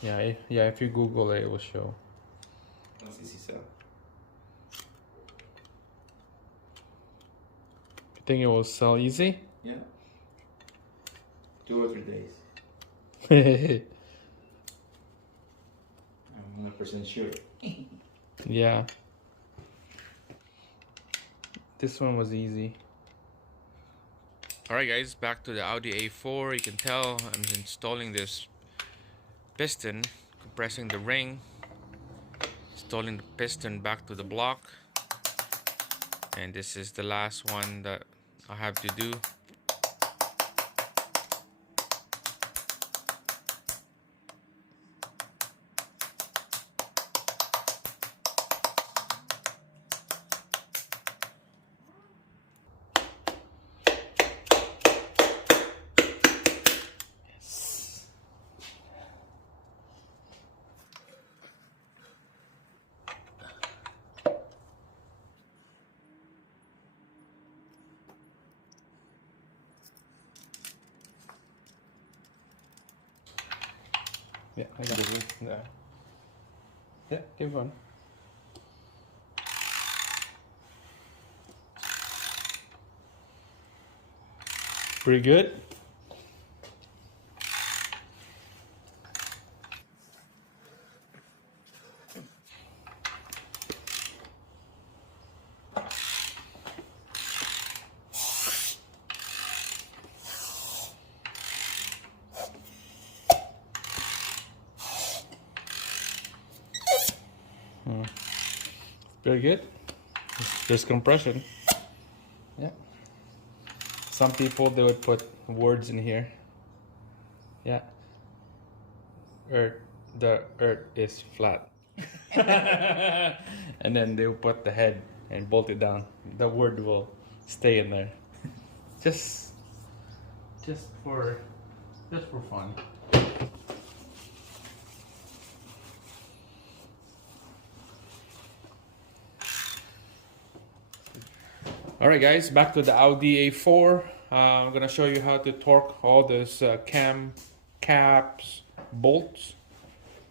Yeah, yeah. If you Google it, it will show. That's easy sell. You think it will sell easy? Yeah. 2 or 3 days. I'm 100% sure. Yeah. This one was easy. Alright guys, back to the AudioA4. You can tell I'm installing this piston, compressing the ring, installing the piston back to the block, and this is the last one that I have to do. Yeah, I got it. Yeah, keep on. Pretty good. Very good. There's compression. Yeah. Some people, they would put words in here. Yeah. The earth is flat. And then they'll put the head and bolt it down. The word will stay in there. Just for fun. Alright guys, back to the Audi A4. I'm gonna show you how to torque all this cam caps, bolts,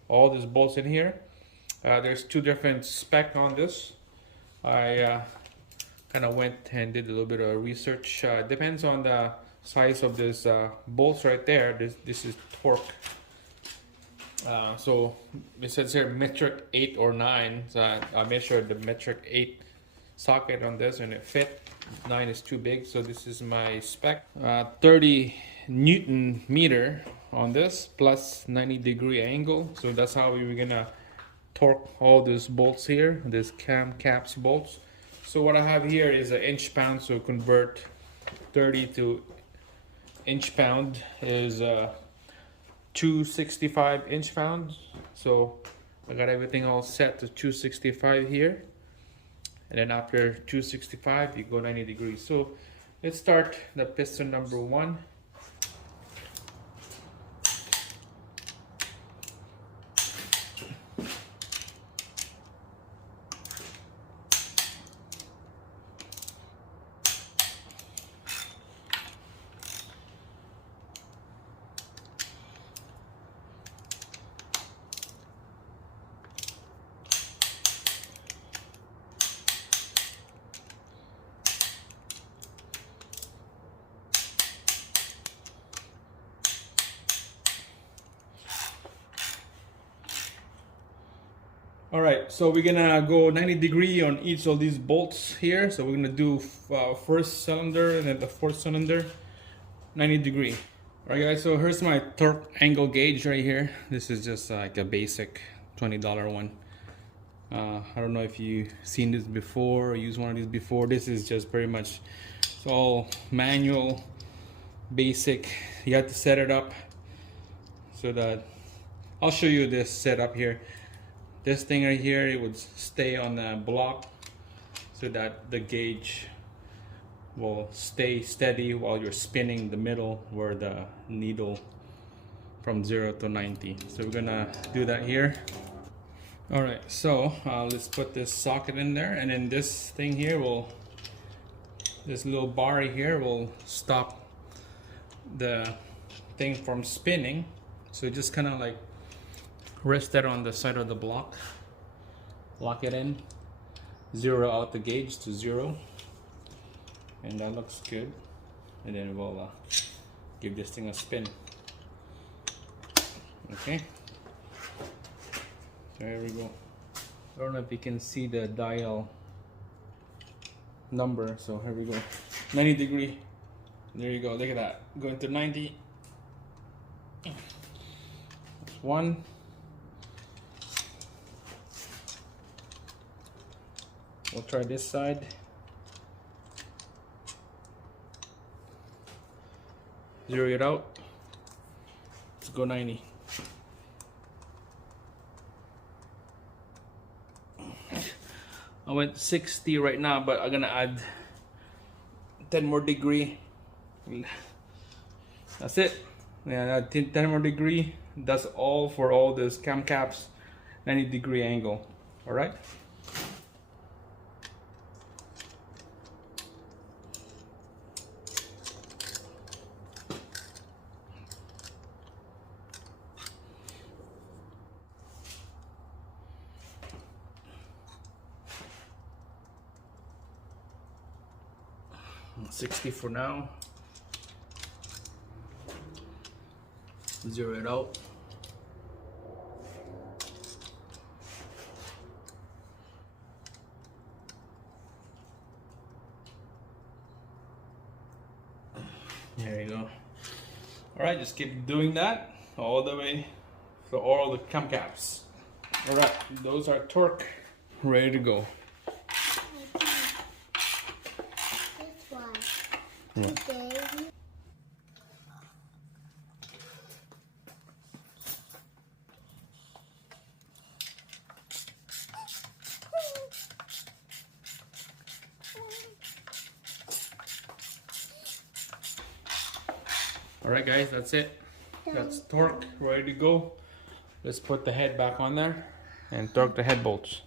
all these bolts in here. There's 2 different spec on this. I kind of went and did a little bit of research. Depends on the size of this bolts right there. This is torque. So it says here metric 8 or 9. So I measured the metric 8 socket on this and it fit. 9 is too big, so this is my spec. 30 Newton meter on this plus 90-degree angle. So that's how we were gonna torque all these bolts here, these cam caps bolts. So what I have here is an inch pound, so convert 30 to inch pound is 265 inch pounds. So I got everything all set to 265 here. And then after 265, you go 90 degrees. So let's start the piston number 1. All right, so we're gonna go 90 degree on each of these bolts here. So we're gonna do first cylinder and then the fourth cylinder, 90 degree. All right guys, so here's my torque angle gauge right here. This is just like a basic $20 one. I don't know if you've seen this before or used one of these before. This is just pretty much, it's all manual, basic. You have to set it up so that, I'll show you this setup here. This thing right here, it would stay on the block so that the gauge will stay steady while you're spinning the middle where the needle from 0 to 90. So we're gonna do that here. All right, so let's put this socket in there, and then this thing here will, this little bar here will stop the thing from spinning. So just kind of like Rest that on the side of the block. Lock it in. Zero out the gauge to 0. And that looks good. And then we'll give this thing a spin. Okay. There we go. I don't know if you can see the dial number. So here we go. 90 degree. There you go. Look at that. Going to 90. That's 1. We'll try this side. Zero it out. Let's go 90. I went 60 right now, but I'm gonna add 10 more degree. That's it. Yeah, 10 more degree. That's all for all this cam caps. 90 degree angle. All right. $60 for now. Zero it out. There you go. All right, just keep doing that all the way for all the cam caps. All right, those are torque, ready to go. Alright guys, that's it. That's torque, ready to go. Let's put the head back on there and torque the head bolts.